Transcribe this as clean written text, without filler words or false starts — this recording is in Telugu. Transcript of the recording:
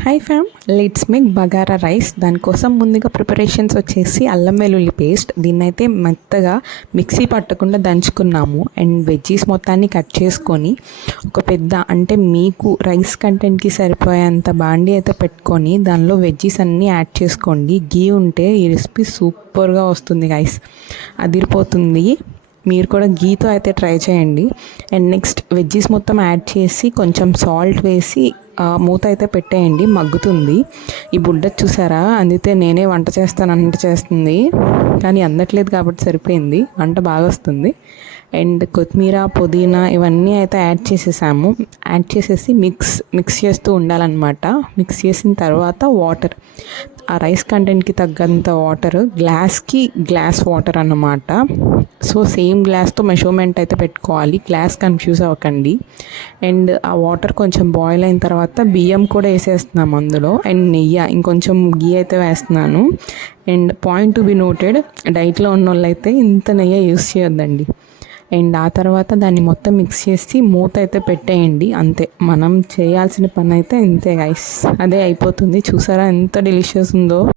హాయ్ ఫ్యామ్, లెట్స్ మేక్ బగారా రైస్. దానికోసం ముందుగా ప్రిపరేషన్స్ వచ్చేసి అల్లం వెల్లుల్లి పేస్ట్. దీన్నైతే మెత్తగా మిక్సీ పట్టకుండా దంచుకున్నాము. అండ్ వెజ్జీస్ మొత్తాన్ని కట్ చేసుకొని ఒక పెద్ద అంటే మీకు రైస్ కంటెంట్కి సరిపోయేంత బాండీ అయితే పెట్టుకొని దానిలో వెజ్జీస్ అన్నీ యాడ్ చేసుకోండి. గీ ఉంటే ఈ రెసిపీ సూపర్గా వస్తుంది గైస్, అదిరిపోతుంది. మీరు కూడా గీతో అయితే ట్రై చేయండి. అండ్ నెక్స్ట్ వెజ్జీస్ మొత్తం యాడ్ చేసి కొంచెం సాల్ట్ వేసి మూత అయితే పెట్టేయండి, మగ్గుతుంది. ఈ బుడ్డ చూసారా, అందితే నేనే వంట చేస్తాను అన్నట్టు చేస్తుంది, కానీ అందట్లేదు కాబట్టి సరిపోయింది, వంట బాగా వస్తుంది. అండ్ కొత్తిమీర, పుదీనా ఇవన్నీ అయితే యాడ్ చేసేసాము. యాడ్ చేసేసి మిక్స్ చేస్తూ ఉండాలన్నమాట. మిక్స్ చేసిన తర్వాత వాటర్, ఆ రైస్ కంటెంట్కి తగ్గంత వాటర్, గ్లాస్ వాటర్ అన్నమాట. సో సేమ్ గ్లాస్తో మెజర్మెంట్ అయితే పెట్టుకోవాలి, గ్లాస్ కన్ఫ్యూజ్ అవ్వకండి. అండ్ ఆ వాటర్ కొంచెం బాయిల్ అయిన తర్వాత బియ్యం కూడా వేసేస్తున్నాము అందులో. అండ్ నెయ్యి, ఇంకొంచెం గీ అయితే వేస్తున్నాను. And point to be noted, డైట్లో ఉన్న వాళ్ళు అయితే ఇంత నెయ్యి యూస్ చేయొద్దండి. అండ్ ఆ తర్వాత దాన్ని మొత్తం మిక్స్ చేసి మూత అయితే పెట్టేయండి. అంతే, మనం చేయాల్సిన పని అయితే ఇంతే గైస్, అదే అయిపోతుంది. చూసారా ఎంత డెలిషియస్ ఉందో.